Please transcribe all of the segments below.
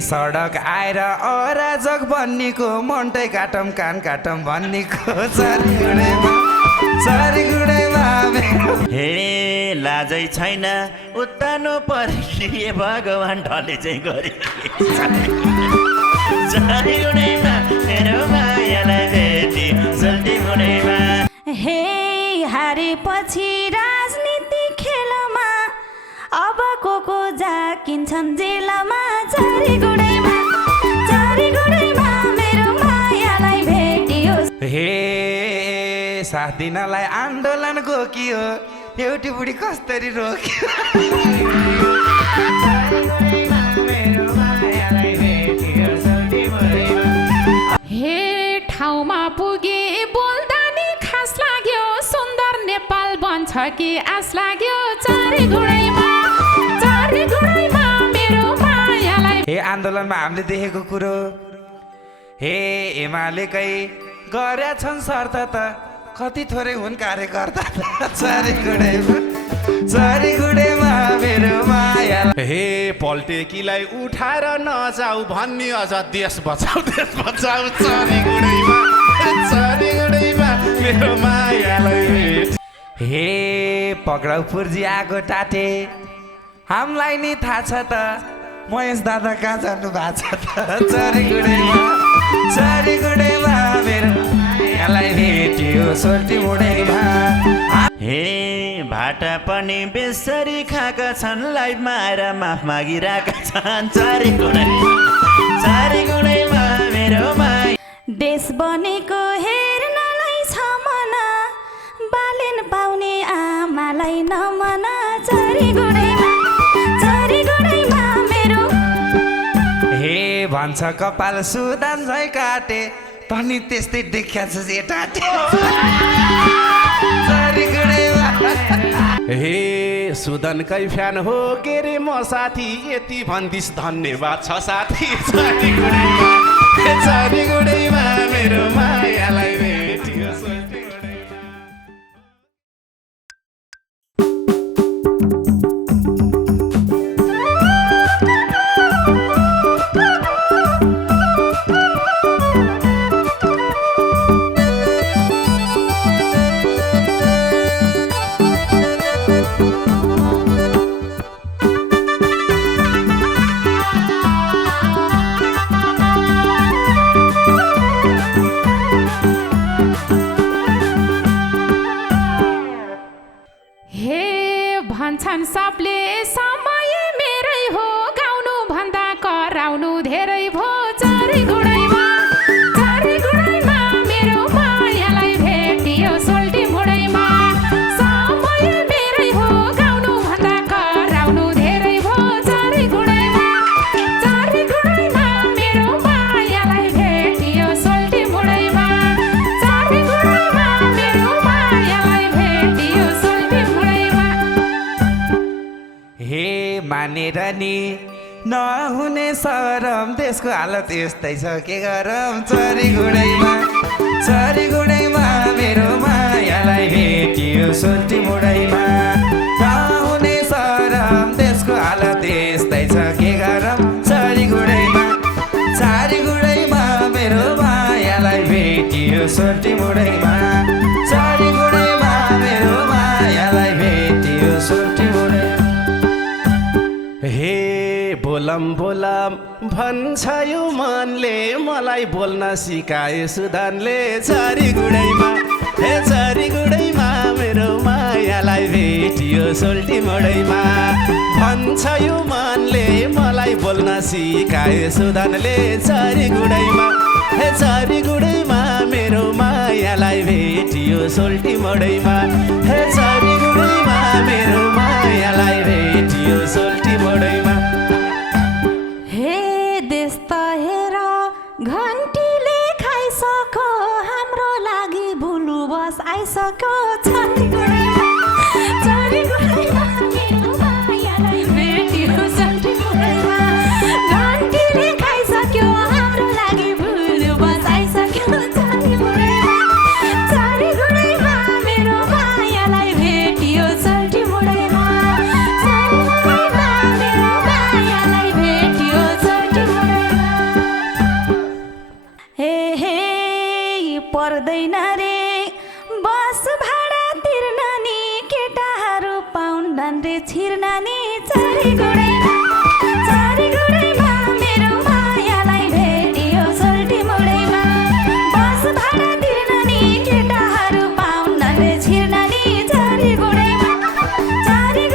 सडक आएर अराजक बन्नीको मन्टै काटम कान काटम भन्नीको चरीगुडैमा हे लाजै छैन उत्तानो पर्खिए भगवान ढले चाहिँ गरे चरीगुडैमा मेरो मायालाई भेटी सोल्टी मुडैमा हे हारेपछि राजनीति खेलमा अब को जाकिन्छन् जेलमा चरीगुडैमा मेरो मायालाई भेटियो हे साथ दिनलाई आन्दोलन गोकियो एउटी बुढी कसरी रोक्यो हे ठाउँमा पुगे बोल्दा नि खास लाग्यो सुन्दर नेपाल बन्छ कि आस लाग्यो चरीगुडैमा मेरो मायालाई हे आन्दोलनमा हामीले देखेको कुरो हे एमालेकै गरेका छन् शर्त त कति थोरै हुन् कार्यकर्ता चरीगुडैमा मेरो माया हे पल्टेकीलाई उठाएर नजाऊ भन्ने अझ देश बचाऊ चरीगुडैमा मेरो मायालाई भेट हे पक्राउ पुर्जी आगो टाटे हामीलाई नि थाहा छ त महेश दादा कहाँ जानु भएको छ त चरीगुडैमा मेरो मायालाई भेटियो सोल्टी मुडैमा हे भाटा पनि बेसरी खाएका छन् लाइफमा आएर माफ मागिरहेका छन् चरीगुडैमा मेरो माया देश बनेको हेर्नलाई छ मना बालेन पाउने आमालाई नमना चरीगुडैमा मेरो हे भन्छ कपाल सुदान झै काटे पनि त्यस्तै देखिया छ टाटे हे सुदनकै फ्यान हो के रे म साथी यति भन्दिस् धन्यवाद छ साथी चरीगुडैमा मेरो मायालाई भेटियो भन्छन् सबले समय मेरै हो गाउनु भन्दा कराउनु धेरै भो चरीगुडैमा मेरो मायालाई भेटियो सोल्टी मुडैमा समय मेरै हो गाउनु भन्दा कराउनु धेरै भो चरीगुडैमा मेरो मायालाई भेटियो सोल्टी मुडैमा मेरो मायालाई भेटियो सोल्टी मुडैमा हे मानेर नि नहुने सरम देशको हालत यस्तै छ के गरम चरीगुडैमा मेरो मायालाई भेटियो सोल्टी मुडैमा नहुने सरम देशको हालत यस्तै छ के गरम चरीगुडैमा मेरो मायालाई भेटियो सोल्टी मुडैमा चरीगुडैमा मेरो मायालाई भेटियो सोल्टी मुडैमा हे बोलम भन्छ यो मनले मलाई बोल्न सिकाए सुदनले चरीगुडैमा मेरो मायालाई भेटियो सोल्टी मुडैमा भन्छ यो मनले मलाई बोल्न सिकाए सुदनले चरीगुडैमा मेरो मायालाई भेटियो सोल्टी मुडैमा चरीगुडैमा मेरो मायालाई भेटियो सोल्टी मुडैमा हे देश त हेर घन्टीले खाइसक्यो हाम्रो लागि भुलु बस आइसक्यो चरीगुडैमा मेरो मायालाई भेटियो सोल्टी मुडैमा घन्टीले खाइसक्यो हाम्रो लागि भुलु बस आइसक्यो चरीगुडैमा मेरो मायालाई भेटियो सोल्टी मुडैमा मेरो पर्दैन रे बस भाडा तिर्न नि केटाहरू पाउँदैन रे छिर्न नि चारी गुडैमा मेरो मायालाई भेटियो सोल्टी मुडैमा बस भाडा तिर्न नि केटाहरू पाउँदैन रे छिर्न नि चारी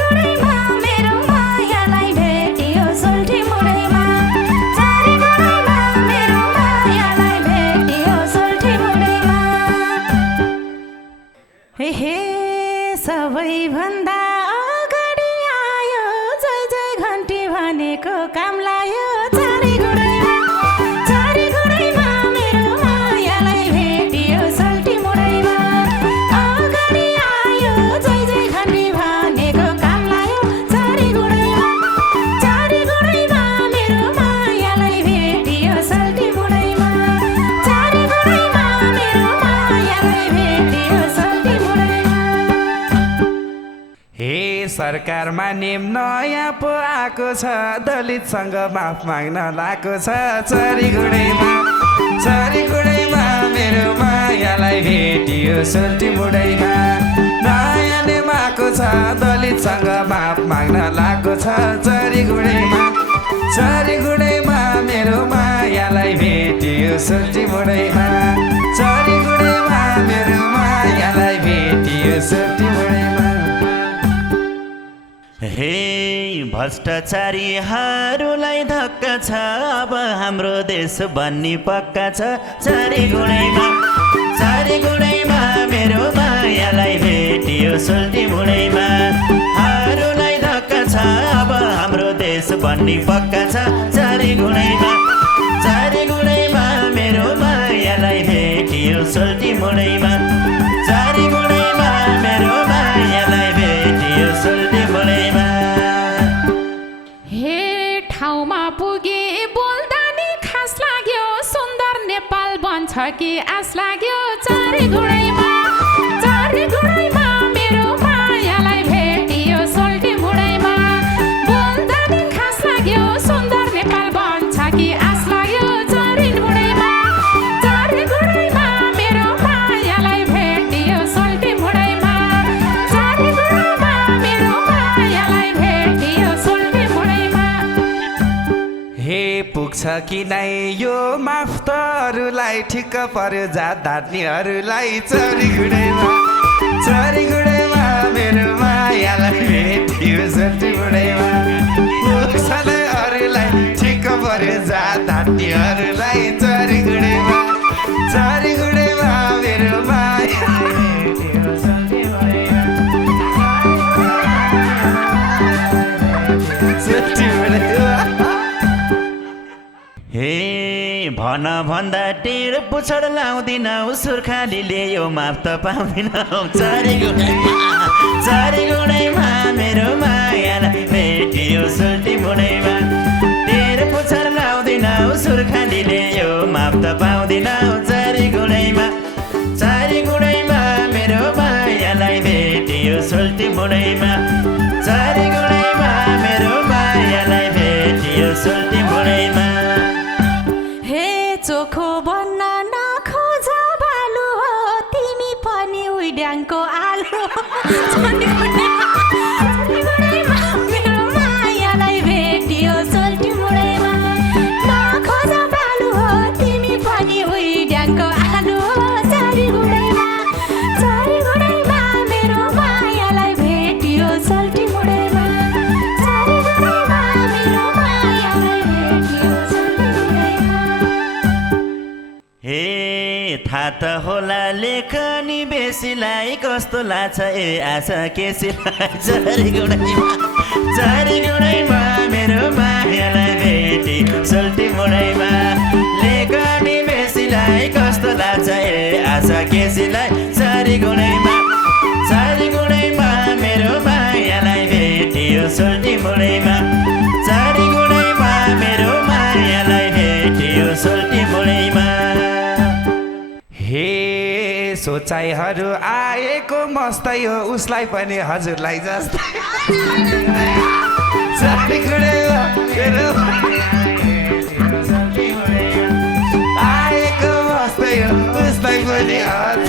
गुडैमा मेरो मायालाई भेटियो सोल्टी मुडैमा चारी गुडैमा मेरो मायालाई भेटियो सोल्टी मुडैमा हे सबैभन्दा अगाडि आयो जय जय घन्टी भनेको काम लायो चारी गुडैमा मेरो मायालाई भेटियो सोल्टी मुडैमा अगाडि आयो जय जय घन्टी भनेको काम लायो चारी गुडैमा मेरो मायालाई भेटियो सोल्टी मुडैमा चारी गुडैमा मेरो मायालाई भेटियो सोल्टी मुडैमा हे सरकारमा नियम नयाँ पो आएको छ दलितसँग माफ माग्न लाएको छ चारी गुडैमा मेरो मायालाई भेटियो सोल्टी मुडैमा नयाँ नियम आएको छ दलितसँग माफ माग्न लाएको छ चारी गुडैमा मेरो मायालाई भेटियो सोल्टी मुडैमा चारी गुडैमा मेरो मायालाई भेटियो सोल्टी मुडैमा हे भ्रष्टाचारीहरूलाई धक्का छ अब हाम्रो देश बन्ने पक्का छ चारी गुडैमा मेरो मायालाई भेटियो सोल्टी मुडैमा हरूलाई धक्का छ अब हाम्रो देश बन्ने पक्का छ चारी गुडैमा मेरो मायालाई भेटियो सोल्टी मुडैमा चारी गुडैमा मेरो मायालाई भेटियो सोल्टी मुडैमा हे ठाउँमा पुगे बोल्दा नि खास लाग्यो सुन्दर नेपाल बन्छ कि आस लाग्यो चारी गुडैमा मेरो मायालाई भेटियो सोल्टी मुडैमा बोल्दा नि खास लाग्यो सुन्दर नेपाल बन्छ कि आस लाग्यो चारी गुडैमा मेरो मायालाई भेटियो सोल्टी मुडैमा चारी गुडैमा मेरो मायालाई भेटियो सोल्टी मुडैमा हे पुग्छ कि नै यो माफ त अरूलाई ठिक्क पर्यो जात धाट्नेहरूलाई चारी गुडैमा मेरो मायालाई भेटियो सोल्टी मुडैमा पुग्छ नै अरूलाई ठिक्क पर्यो जात धाट्नेहरूलाई चारी गुडैमा मेरो मायालाई भेटियो सोल्टी मुडैमा सोल्टी मुडैमा हे भन भन्दा टेर पुछड लाउँदिनौ सुर्खालीले यो माफ त पाउँदिनौ चारी गुडैमा मेरो मायालाई भेटियो सोल्टी मुडैमा टेर पुछड लाउँदिनौ सुर्खालीले यो माफ त पाउँदिनौ चारी गुडैमा मेरो मायालाई भेटियो सोल्टी मुडैमा चारी गुडैमा मेरो मायालाई भेटियो सोल्टी मुडैमा हे चोखो बन्न नखोज बालु हो तिमी पनि उड्याङको आलु मेरो मायालाई भेटियो सोल्टी मुडैमा नखोज बालु हो तिमी पनि उड्याङको आलु हो चारी गुडैमा मेरो मायालाई भेटियो सोल्टी मुडैमा चारी गुडैमा मेरो मायालाई भेटियो सोल्टी मुडैमा हे थाहा त होला लेखनी बेसीलाई कस्तो लाग्छ ए आशा केसीलाई चारी गुडैमा मेरो मायालाई भेटी सोल्टी मुडैमा लेखनी बेसीलाई कस्तो लाग्छ ए आशा केसीलाई चारी गुडैमा मेरो मायालाई भेटियो सोल्टी मुडैमा चारी गुडैमा मेरो मायालाई भेटियो सोल्टी मुडैमा हे सोचाइहरू आएको मस्तै हो उसलाई पनि हजुरलाई जस्तै चारी गुडैमा मेरो आएको मस्तै हो उसलाई पनि हजुर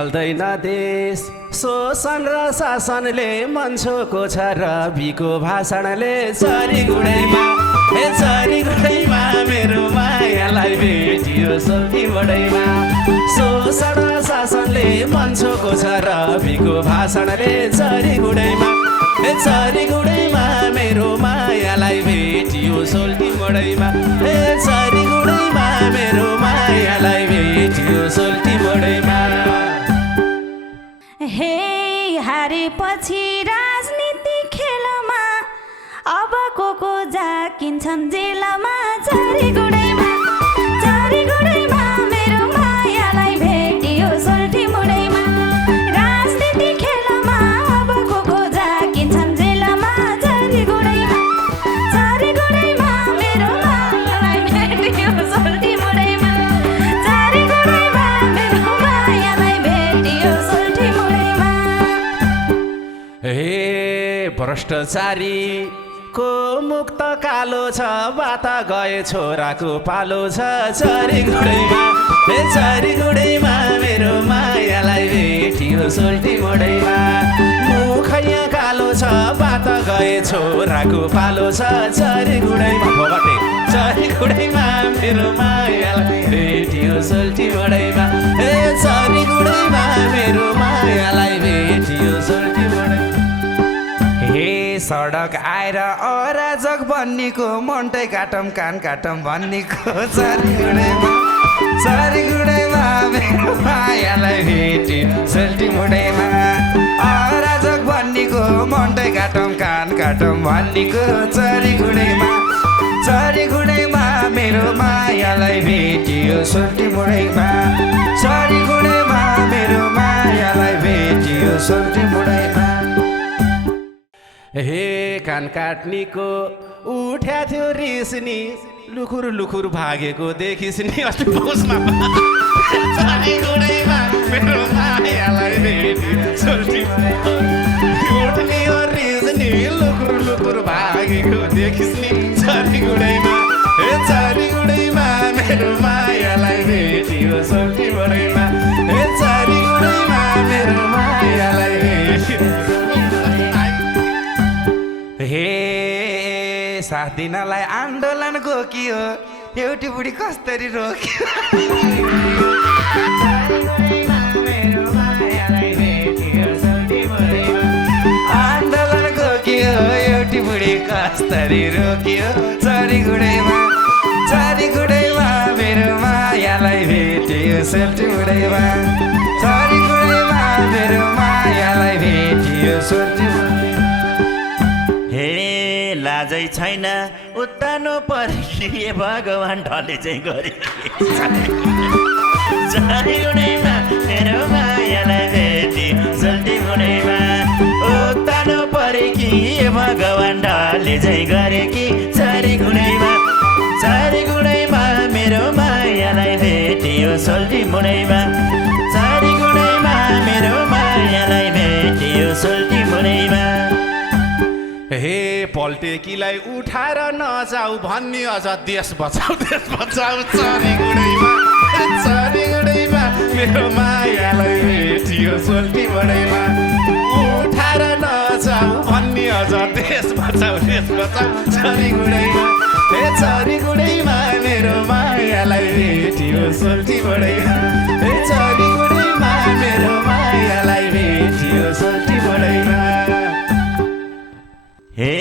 चल्दैन देश शोषण र शासनले मन्छोको छ रविको भाषणले चरीगुडैमा चरीगुडैमा मेरो मायालाई भेटियो सोल्टी मोडैमा शोषण र शासनले मन्छोको छ रविको भाषणले चरीगुडैमा चरीगुडैमा मेरो मायालाई भेटियो सोल्टी मोडैमा चरीगुडैमा मेरो मायालाई भेटियो सोल्टी मोडैमा हे हारेपछि राजनीति खेलमा अब को जाकिन्छन् जेलमा चरीगुडैमा मेरो मायालाई भेटियो सोल्टी मोडैमा राजनीति खेलमा अब को जाकिन्छन् जेलमा चरीगुडैमा मेरो मायालाई भेटियो सोल्टी मोडैमा चरीगुडैमा मेरो मायालाई भेटियो सोल्टी मोडैमा हे भ्रष्टाचारीको मुक्त कालो छ बात गए छोराको पालो छ चरीगुडैमा चरीगुडैमा मेरो मायालाई भेटियो सोल्टी मोडैमा मुखैया कालो छ बात गए छोराको पालो छ चरीगुडैमा भोगटे चरीगुडैमा मेरो मायालाई भेटियो सोल्टी मोडैमा चरीगुडैमा मेरो मायालाई भेटियो सोल्टी मोडैमा हे सडक आएर अराजक बन्नीको मन्टै काटम कान काटम भन्नीको चरीगुडैमा मेरो मायालाई भेटियो सोल्टी मोडैमा अराजक बन्नीको मन्टै काटम कान काटम भन्नीको चरीगुडैमा मेरो मायालाई भेटियो सोल्टी मोडैमा चरीगुडैमा मेरो मायालाई भेटियो सोल्टी मोडैमा हे कान काट्नीको उठ्या थियो रिसनी लुखुर भागेको देखिस् नि अस्ति पौषमा चरीगुडैमा मेरो मायालाई भेटियो सोल्टी उठ्ने हो रिसनी लुखुर भागेको देखिस् नि चरीगुडैमा चरीगुडैमा मेरो मायालाई भेटियो सोल्टी मोडैमा चरीगुडैमा मेरो मायालाई भेटियो हे साथ दिनलाई आन्दोलन गोकियो एउटी बुढी कस्तरी रोक्यो आन्दोलन गोकियो एउटी बुढी कस्तरी रोकियो चरीगुडैमा मेरो मायालाई भेटियो सोल्टी मोडैमा चरीगुडैमा मेरो मायालाई भेटियो सोल्टी मोडैमा हे लाजै छैन उत्तानो परिए भगवान् ढले चाहिँ गरे चरीगुडैमा मेरो मायालाई भेटियो सोल्टी मोडैमा उत्तानो परेकी भगवान् ढले चाहिँ गरे कि चरीगुडैमा मेरो मायालाई भेटियो सोल्टी मोडैमा चरीगुडैमा मेरो मायालाई भेटियो सोल्टी मोडैमा हे पल्टेकीलाई उठाएर नजाऊ भन्ने अझ देश बचाऊ चरीगुडैमा मेरो मायालाई भेटियो सोल्टी मोडैमा उठाएर नजाऊ भन्ने अझ देश बचाऊ चरीगुडैमा चरीगुडैमा मेरो मायालाई भेटियो सोल्टी मोडैमा चरीगुडैमा मेरो मायालाई भेटियो सोल्टी मोडैमा हे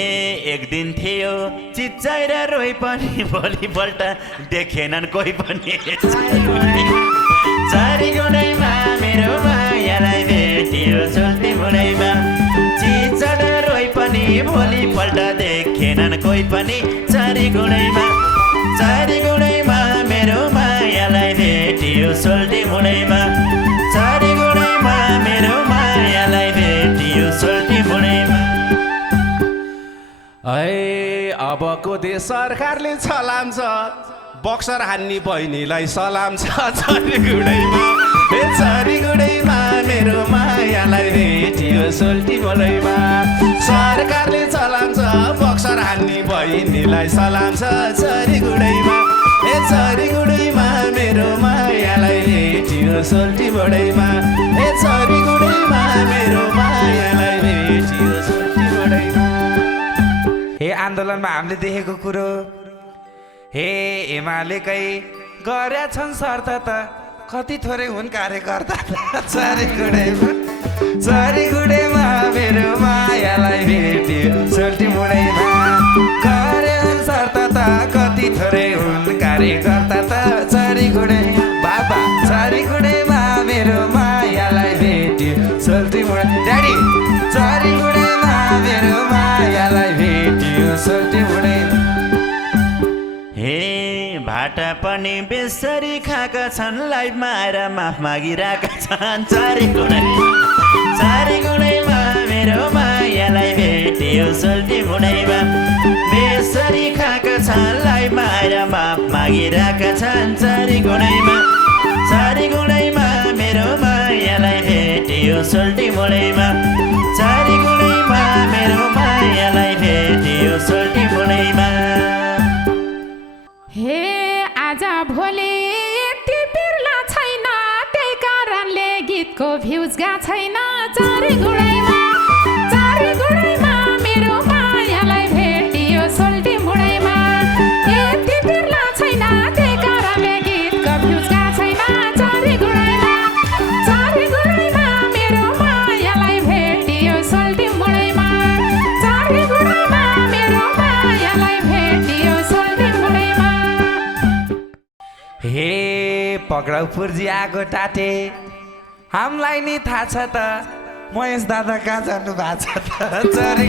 एक दिन थियो चिच्चाएर रोइ पनि भोलिपल्ट देखेनन् कोही पनि चरीगुडैमा मेरो मायालाई भेटियो सोल्टी मोडैमा चिच्चाएर रोइ पनि भोलिपल्ट देखेनन् कोही पनि चरीगुडैमा मेरो मायालाई भेटियो सोल्टी मोडैमा चरीगुडैमा मेरो मायालाई भेटियो सोल्टी मोडैमा अबको देश सरकारले छलाम छ बक्सर हान्ने बहिनीलाई सलाम छ चरीगुडैमा मेरो मायालाई भेटियो सोल्टी मोडैमा सरकारले चलाम छ बक्सर हान्ने बहिनीलाई सलाम छ चरीगुडैमा छरी गुडैमा मेरो मायालाई भेटियो सोल्टी मोडैमा ए छरी गुडैमा मेरो मायालाई भेटियो सोल्टी मोडैमा। हे आन्दोलनमा हामीले देखेको कुरो, हे एमालेकै गरेका छन् शर्त त कति थोरै हुन् कार्यकर्ता छरी गुडैमा मेरो मायालाई भेटियो सोल्टी मोडैमा गरे हुन् शर्त त कति थोरै हुन् कार्यकर्ता त छरी गुडै बाबा छरी गुडैमा मेरो मायालाई भेटियो सोल्टी मोडै ड्याडी छरी गुडैमा मेरो मायालाई भेटियो सोल्टी मोडै। हे भाटा पनि बेसरी खाएका छन् लाइफमा आएर माफ मागिरहेका छन् छरी गुडैमा मेरो मायालाई भेटियो सोल्टी मोडैमा बेसरी खाएका छन् लाइफमा आएर माफ मागिरहेका छन् छरी गुडैमा मेरो मायालाई भेटियो सोल्टी मोडैमा छरी गुडैमा मेरो मायालाई भेटियो सोल्टी मोडैमा। हे आज भोलि यति बिर्ला छैन, त्यही कारणले गीतको भ्युज गा छैन। चारी गुडैमा मेरो मायालाई भेटियो सोल्टी मोडैमा यति बिर्ला छैन, त्यही कारणले गीतको भ्युज गा छैन। चारी गुडैमा मेरो मायालाई भेटियो सोल्टी मोडैमा चारी गुडैमा मेरो मायालाई भेटियो सोल्टी मोडैमा। हे पक्राउ पुर्जी आगो टाटे हामीलाई नि थाहा छ त महेश दादा कहाँ जानु भएको छ त छरी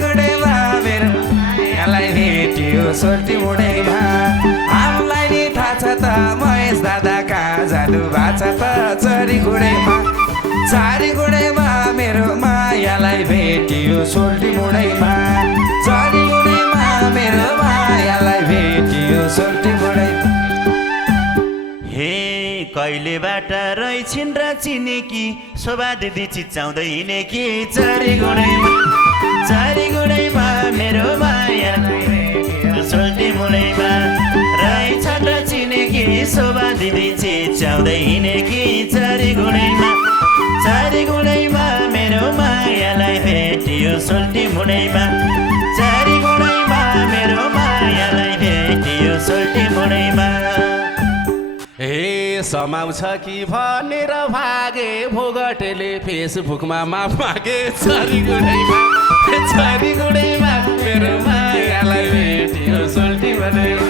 गुडैमा मेरो मायालाई भेटियो सोल्टी मोडैमा हामीलाई नि थाहा छ त महेश दादा कहाँ जानु भएको छ त छरी गुडैमा मेरो मायालाई भेटियो सोल्टी मोडैमा छरी गुडैमा मेरो मायालाई भेटियो सोल्टी मोडैमा। हे कहिलेबाट रहेछिन् र चिनेकी शोभा दिदी चिच्याउँदै हिँडेकी छरी गुडैमा मेरो मायालाई भेटियो सोल्टी मोडैमा रहेछन् र चिनेकी शोभा दिदी चिच्याउँदै हिँडेकी छरी गुडैमा मेरो मायालाई भेटियो सोल्टी मोडैमा छरी गुडैमा मेरो मायालाई भेटियो सोल्टी मोडैमा। हे समाउँछ कि भनेर भागे भोगटेले फेसबुकमा माफ मागे छरी गुडैमा मेरो मायालाई भेटियो सोल्टी मोडैमा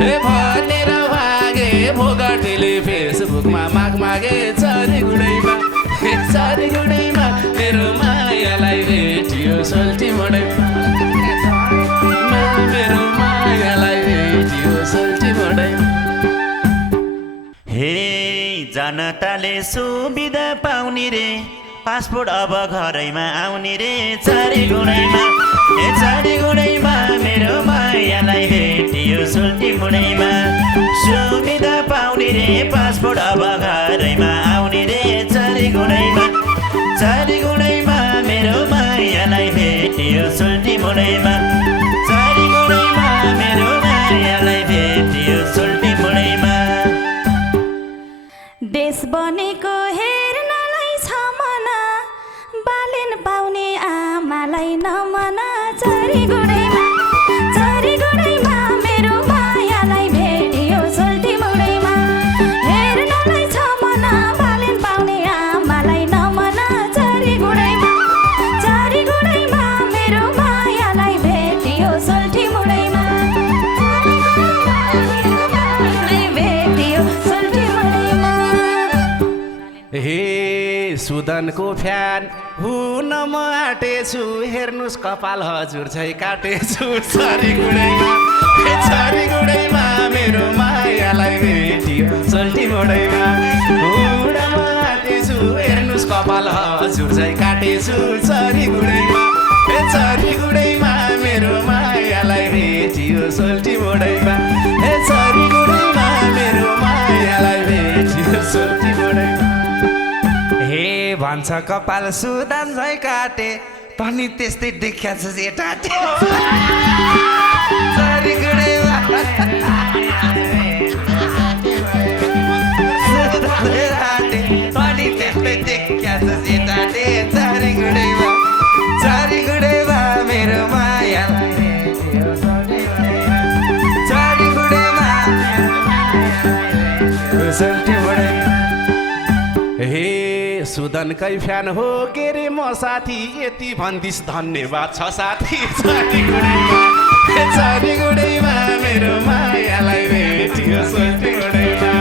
हे भनेर भागे भोगटेले फेसबुकमा माफ मागे छरी गुडैमा मेरो मायालाई भेटियो सोल्टी मोडैमा मेरो मायालाई भेटियो सोल्टी मोडैमा। हे जनताले सुविधा पाउने रे पासपोर्ट अब घरैमा आउने रे छरी गुडैमा मेरो मायालाई भेटियो सोल्टी मोडैमा सुविधा पाउने रे पासपोर्ट अब घरैमा आउने रे छरी गुडैमा मेरो मायालाई भेटियो सोल्टी मोडैमा छरी गुडैमा मेरो मायालाई भेटियो सोल्टी मोडैमा। देश बनेको हेर्नलाई छ मना बालेन पाउने आमालाई नमना छरी गुडैमा मेरो मायालाई भेटियो सोल्टी मोडैमा हेर्नलाई छ मना बालेन पाउने आमालाई नमना छरी गुडैमा मेरो मायालाई भेटियो सोल्टी मोडैमा भेटियो सोल्टी मोडैमा। हे सुदनको फ्यान हुन म आँटेछु हेर्नुहोस् कपाल हजुर झै काटेछु छरी गुडैमा मेरो मायालाई भेटियो सोल्टी मोडैमा हुन म आँटेछु हेर्नुहोस् कपाल हजुर झै काटेछु छरी गुडैमा मेरो मायालाई भेटियो सोल्टी मोडैमा छरी गुडैमा मेरो मायालाई भेटियो सोल्टी मोडैमा। हे भन्छ कपाल सुदान झै काटे पनि त्यस्तै देखिया छ छरी गुडैमा सोल्टी मुडै हे सुदनकै फ्यान हो के रे म साथी यति भन्दिस् धन्यवाद छ साथी चारीगुडैमा मेरो मायालाई भेटियो सोल्टी मुडैमा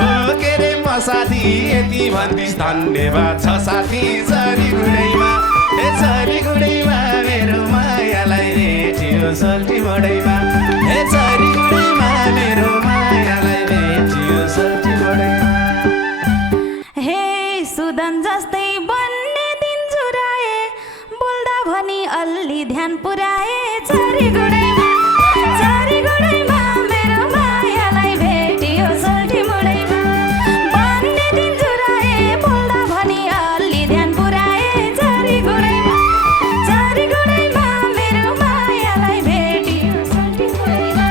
हो के रे म साथी यति भन्दिस् धन्यवाद छ साथी चारीगुडैमा चारीगुडैमा मेरो मायालाई भेटियो सोल्टी मुडैमा चारीगुडैमा मेरो मायालाई भेटियो सोल्टी मुडैमा हे सुदन जस्तै बन्ने दिन जुराए बोल्दा भनी अलि ध्यान पुराए चारीगुडैमा मेरो मायालाई भेटियो सोल्टी मुडैमा बन्ने दिन जुराए बोल्दा भनी अलि ध्यान पुराए चारीगुडैमा मेरो मायालाई भेटियो सोल्टी मुडैमा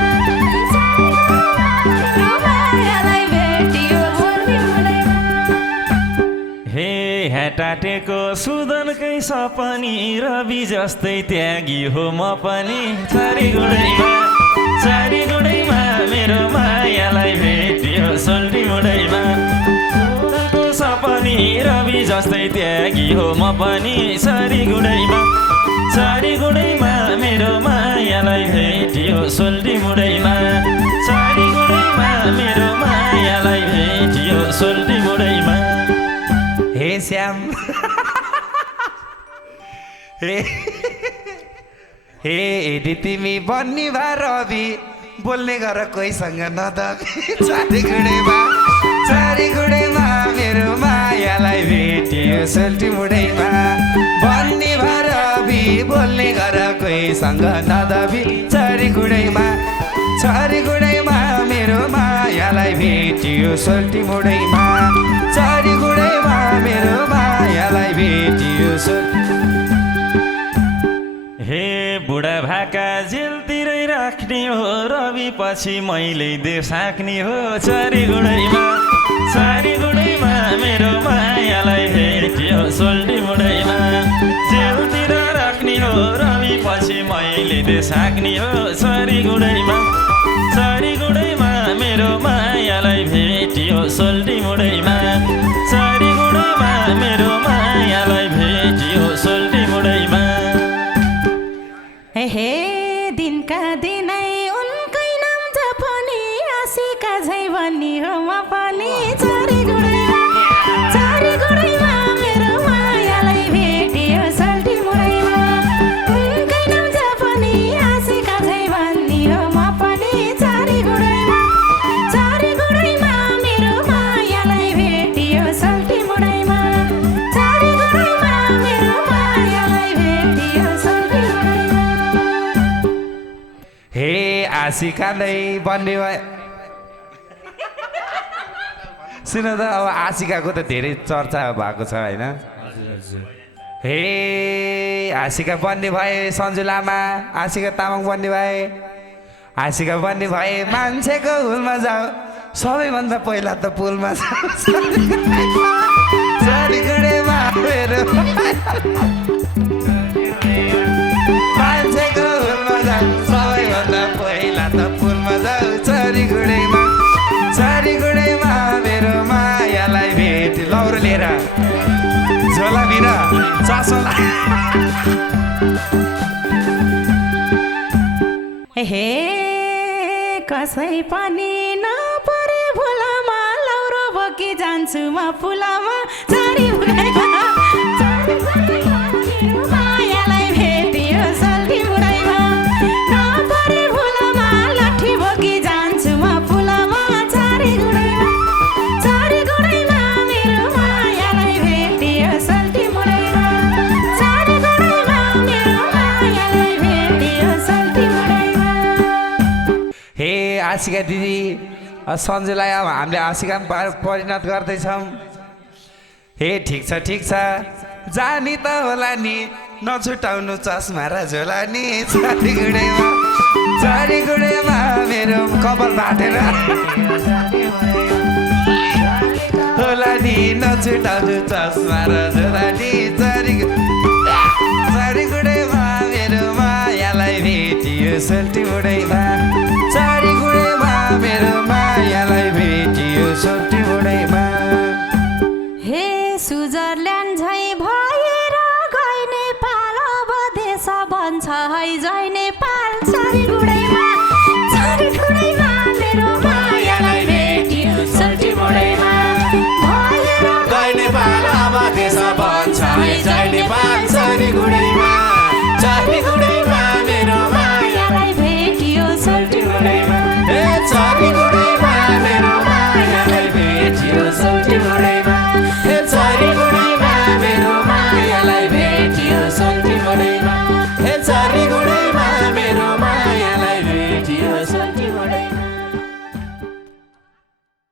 मेरो मायालाई भेटियो सोल्टी मुडैमा हे हेटाटेको सुदनकै सपनी रवि जस्तै त्यागी हो म पनि चारीगुडैमा मेरो मायालाई भेटियो सोल्टी मुडैमा सुदनको सपनी रवि जस्तै त्यागी हो म पनि चारीगुडैमा मेरो मायालाई भेटियो सोल्टी मुडैमा चारीगुडैमा मेरो मायालाई भेटियो सोल्टी मुडैमा हे श्याम हे यदि तिमी बन्नी भा रवि बोल्ने गर कोहीसँग नदबी चारीगुडैमा मेरो मायालाई भेटियो सोल्टी मुडैमा बन्नी भा रवि बोल्ने गर कोहीसँग नदबी चारीगुडैमा मेरो मायालाई भेटियो सोल्टी मुडैमा चारीगुडैमा मेरो मायालाई भेटियो सोल्टी हे बुढा भाका जेलतिरै राख्ने हो रवि पछि मैले देसाक्ने हो चारीगुडैमा मेरो मायालाई भेटियो सोल्टी मुडैमा जेलतिर राख्ने हो रवि पछि मैले देसाक्ने हो चारीगुडैमा मेरो मायालाई भेटियो सोल्टी मुडैमा चारीगुडैमा मेरो मायालाई भेटियो सोल्टी मुडैमा हे दिनका दिनै उनकै नाम जपनी आशिका झै बन्नी हो म पनि चारीगुडैमा मेरो मायालाई भेटियो सोल्टी मुडैमा उनकै नाम जपनी आशिका झै बन्नी हो म पनि चारीगुडैमा मेरो मायालाई भेटियो सोल्टी मुडैमा चारीगुडैमा मेरो मायालाई भेटियो सोल्टी मुडैमा हे आशिका नै बन्ने भयो सुन त अब आशिकाको त धेरै चर्चा भएको छ होइन हे आशिका बन्ने भए सन्जु लामा आशिका तामाङ बन्ने भए आशिका बन्ने भए मान्छेको हुलमा जाऊ सबैभन्दा पहिला त पुलमा जाऊ चारीगुडैमा मेरो मान्छेको हुलमा जाऊ सबैभन्दा पहिला त पुलमा जाऊ चारीगुडैमा मेरो मायालाई भेट लौरो लिएर झोला बिर चासोला हे कसै पनि नपरे भुलामा लौरो बोकी जान्छु म फुलामा चारीगुडैमा मेरो मायालाई भेटियो सोल्टी मुडैमा नपरे भुलामा लाठी बोकी जान्छु म फुलामा चारीगुडैमा मेरो मायालाई भेटियो सोल्टी मुडैमा चारीगुडैमा मेरो मायालाई भेटियो सोल्टी मुडैमा हे आशिका दिदी सन्जुलाई अब हामीले आशिकामा परिणत गर्दैछौँ हे ठिक छ जानी त होला नि नछुटाउनु चस्मा र झोला नि चारीगुडैमा मेरो कपाल बाटेर होला नि नछुटाउनु चस्मा र झोला नि चारीगुडैमा मेरो मायालाई भेटियो सोल्टी मुडैमा चारीगुडैमा मेरो मायालाई भेटियो सोल्टी है जय नेपाल चारी गुडैमा मेरो मायालाई भेटियो सोल्टी मोडैमा भएर गए नेपाल अब देश बन्छ है जय नेपाल चारी गुडैमा